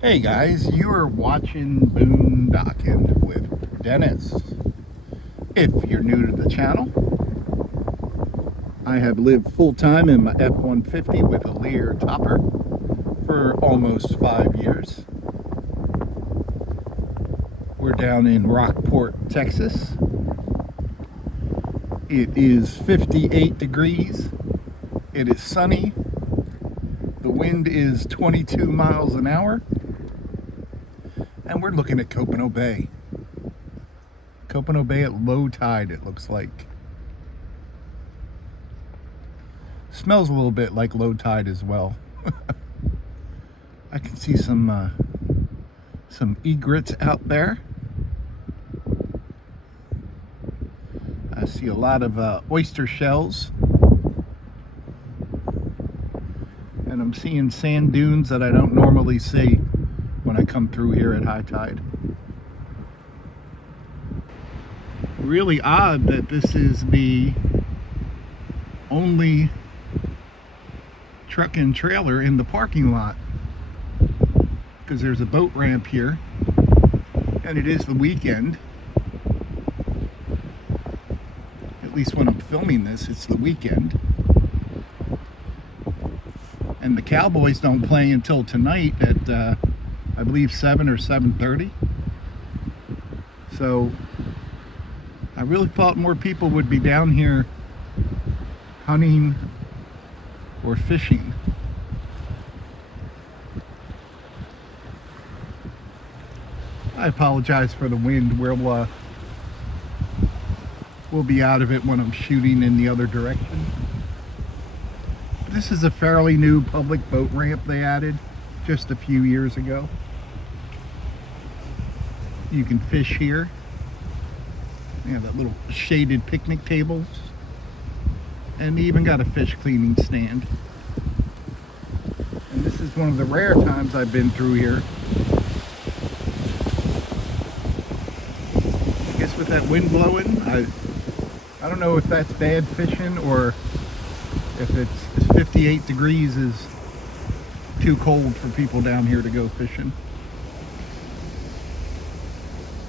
Hey guys, you are watching Boondocking with Dennis. If you're new to the channel, I have lived full-time in my F-150 with a Lear topper for almost 5 years. We're down in Rockport, Texas. It is 58 degrees. It is sunny. The wind is 22 miles an hour. And we're looking at Copano Bay. Copano Bay at low tide, it looks like. Smells a little bit like low tide as well. I can see some egrets out there. I see a lot of oyster shells. And I'm seeing sand dunes that I don't normally see when I come through here at high tide. Really odd that this is the only truck and trailer in the parking lot, because there's a boat ramp here and it is the weekend. At least when I'm filming this, it's the weekend. And the Cowboys don't play until tonight at I believe 7 or 7:30. So I really thought more people would be down here hunting or fishing. I apologize for the wind. We'll be out of it when I'm shooting in the other direction. This is a fairly new public boat ramp they added just a few years ago. You can fish here. They have that little shaded picnic tables. And they even got a fish cleaning stand. And this is one of the rare times I've been through here. I guess with that wind blowing, I don't know if that's bad fishing or if it's 58 degrees is too cold for people down here to go fishing.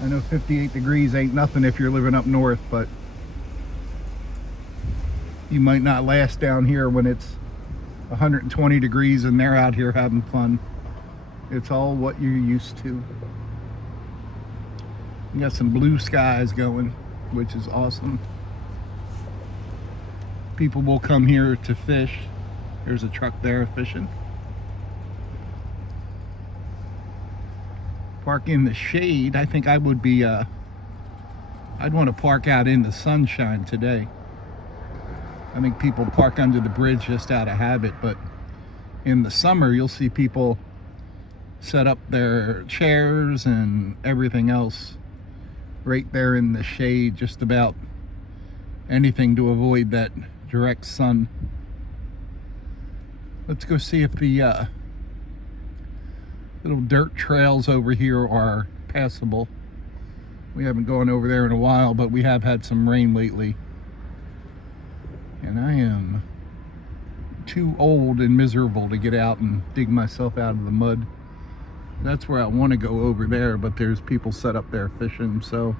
I know 58 degrees ain't nothing if you're living up north, but you might not last down here when it's 120 degrees and they're out here having fun. It's all what you're used to. You got some blue skies going, which is awesome. People will come here to fish. There's a truck there fishing. Park in the shade. I think I would be I'd want to park out in the sunshine today. I think people park under the bridge just out of habit, but in the summer you'll see people set up their chairs and everything else right there in the shade, just about anything to avoid that direct sun. Let's go see if the little dirt trails over here are passable. We haven't gone over there in a while, but we have had some rain lately. And I am too old and miserable to get out and dig myself out of the mud. That's where I want to go, over there, but there's people set up there fishing, so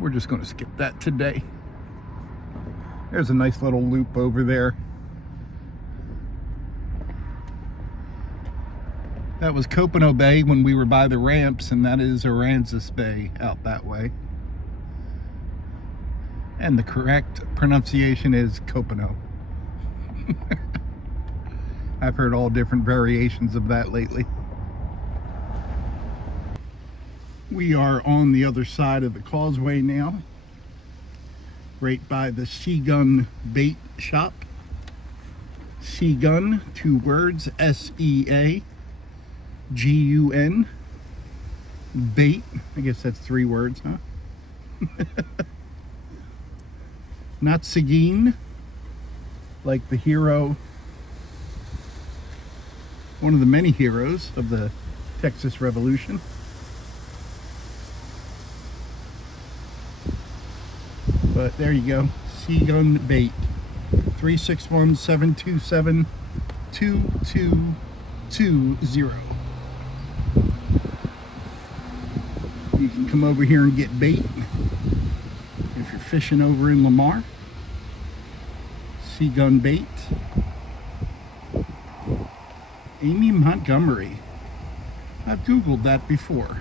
we're just going to skip that today. There's a nice little loop over there. That was Copano Bay when we were by the ramps, and that is Aransas Bay out that way. And the correct pronunciation is Copano. I've heard all different variations of that lately. We are on the other side of the causeway now, right by the Seun Bait shop. Seun, 2 words, S-E-A G-U-N, bait. I guess that's 3 words, huh? Not Seguin, like the hero, one of the many heroes of the Texas Revolution. But there you go, Seun Bait, 361-727-2220. can come over here and get bait if you're fishing over in Lamar. Seun Bait. Amy Montgomery. I've Googled that before.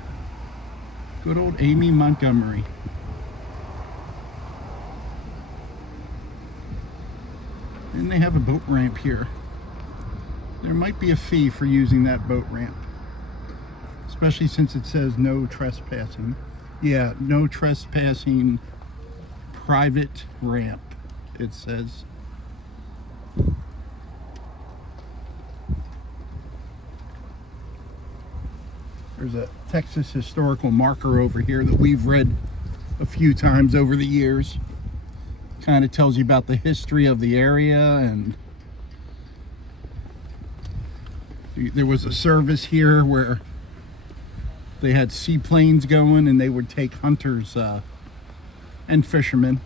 Good old Amy Montgomery. And they have a boat ramp here. There might be a fee for using that boat ramp, especially since it says no trespassing. Yeah, no trespassing, private ramp, it says. There's a Texas historical marker over here that we've read a few times over the years. Kind of tells you about the history of the area, and there was a service here where they had seaplanes going and they would take hunters and fishermen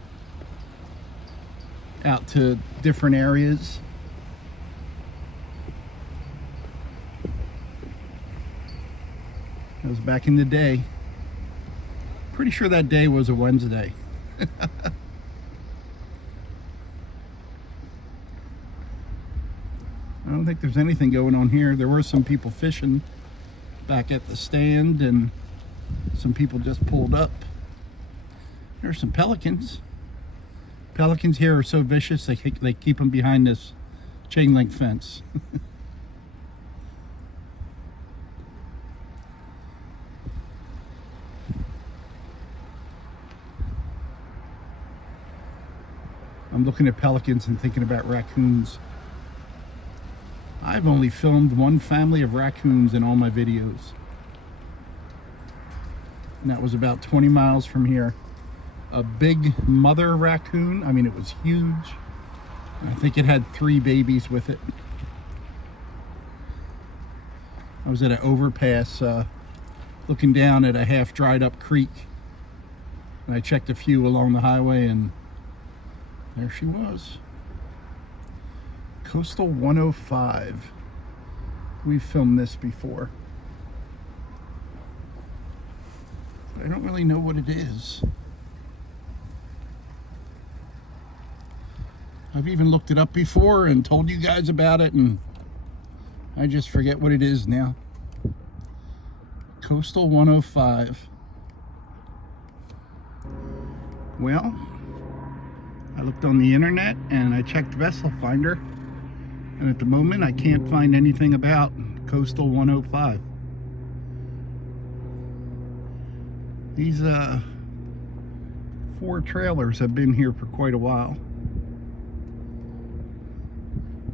out to different areas. That was back in the day. Pretty sure that day was a Wednesday. I don't think there's anything going on here. There were some people fishing back at the stand, and some people just pulled up. There's some pelicans. Pelicans here are so vicious, they keep them behind this chain link fence. I'm looking at pelicans and thinking about raccoons. I've only filmed one family of raccoons in all my videos. And that was about 20 miles from here. A big mother raccoon. I mean, it was huge. And I think it had 3 babies with it. I was at an overpass looking down at a half dried up creek. And I checked a few along the highway, and there she was. Coastal 105. We've filmed this before. I don't really know what it is. I've even looked it up before and told you guys about it, and I just forget what it is now. Coastal 105. Well, I looked on the internet and I checked Vessel Finder, and at the moment I can't find anything about Coastal 105. These 4 trailers have been here for quite a while.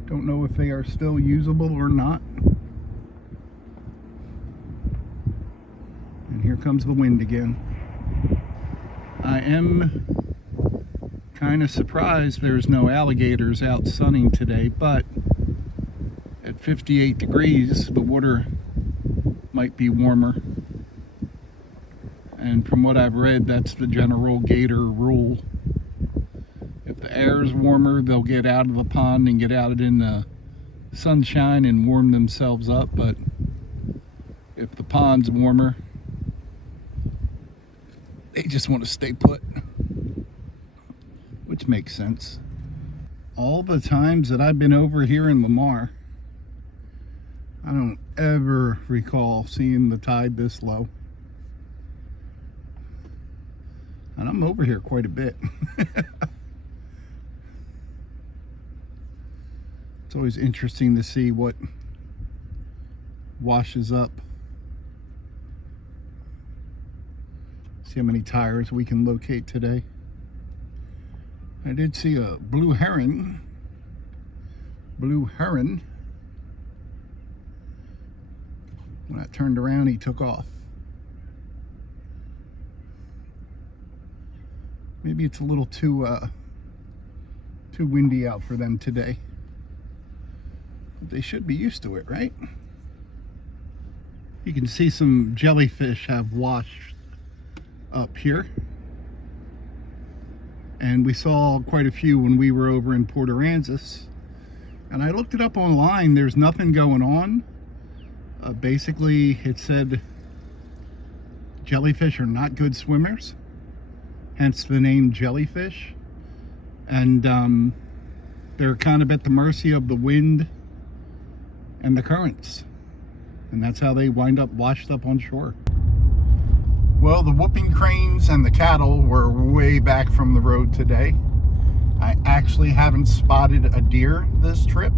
Don't know if they are still usable or not. And here comes the wind again. I am kind of surprised there's no alligators out sunning today, but at 58 degrees the water might be warmer, and from what I've read, that's the general gator rule. If the air is warmer, they'll get out of the pond and get out in the sunshine and warm themselves up, but if the pond's warmer, they just want to stay put. Which makes sense. All the times that I've been over here in Lamar, I don't ever recall seeing the tide this low. And I'm over here quite a bit. It's always interesting to see what washes up. See how many tires we can locate today. I did see a blue heron. Blue heron. When I turned around, he took off. Maybe it's a little too windy out for them today. But they should be used to it, right? You can see some jellyfish have washed up here. And we saw quite a few when we were over in Port Aransas. And I looked it up online. There's nothing going on. Basically, it said jellyfish are not good swimmers, hence the name jellyfish. And they're kind of at the mercy of the wind and the currents. And that's how they wind up washed up on shore. Well, the whooping cranes and the cattle were way back from the road today. I actually haven't spotted a deer this trip.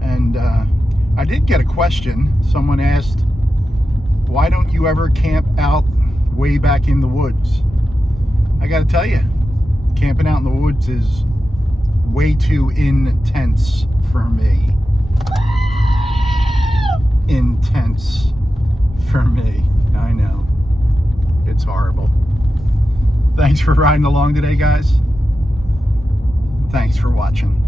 And I did get a question. Someone asked, why don't you ever camp out way back in the woods? I gotta tell you, camping out in the woods is way too intense for me. Intense for me. I know. It's horrible. Thanks for riding along today, guys. Thanks for watching.